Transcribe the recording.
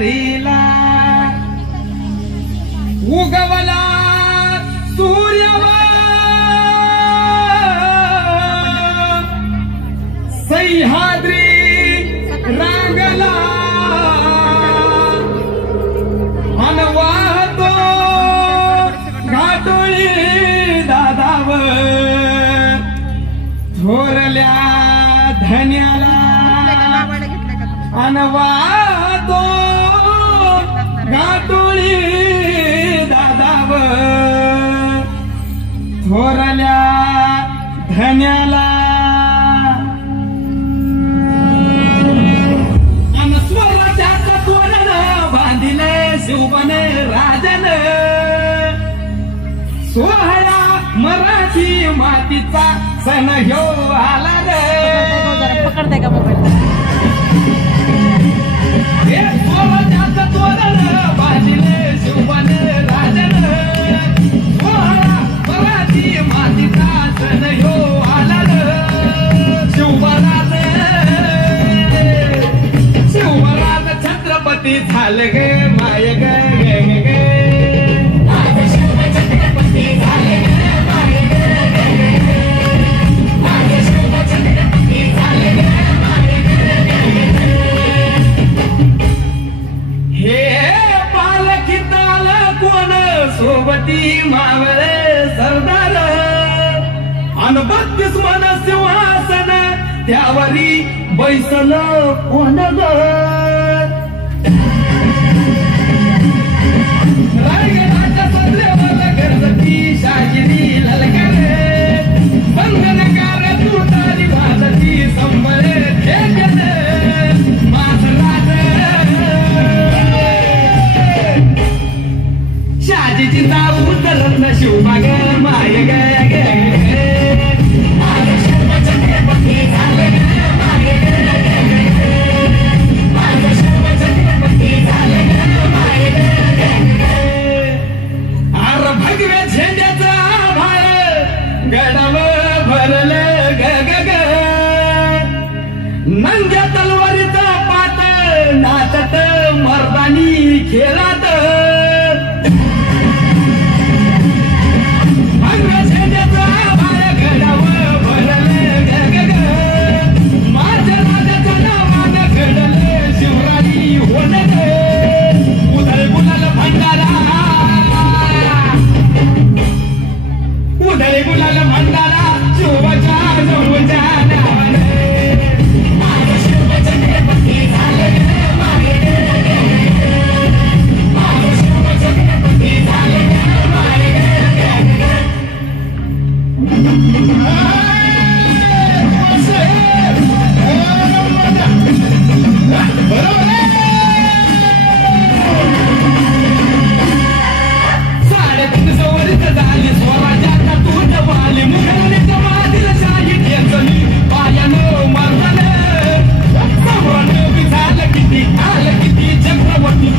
पंढरीला उगवला सूर्यवा सह्याद्री रांगला अनवातो घाटोळी दादावर थोरल्या धन्याला अनवातो घाटोळी दादावर थोरल्या धन्याला शिवबन राजन सोहळा मराठी मातीचा सण ह्यो आला रे पकडताय का मोबाईल हे सोहळ्याचं तोरण बांधिले शिवबन राजन सोहळा मराठी मातीचा सण ह्यो आला रे शिवराज छत्रपती झाले गे माय गे हे पालखीत आलं कोण सोबती मावळे सरदार अन 32 मन सिंहासन त्यावरी बैसल कोण ग रायगडाच्या सदरेवर गणपती शाहिरी ललकार बंधनकार तुतारी भाजती संबळे ठेकेत माझराज शहाजीची जाऊ उतरत शिवबाग माय गे भगवे झेंड्याचा भार गडाव भरलं ग नंग्या तलवारीचा पात नाचत मर्दानी खेळात भगवे झेंड्याचा भार गडाव भरलं ग माझ्या राजाच्या नावानं घडलं शिवराई होण उधळ गुलाल भंडारा उदय गुलाल भंडारा शिवच्या जवळच्या नावाने माझं शिव छत्रपती झालं माझं शिव छत्रपती झालं चक्रवर्ती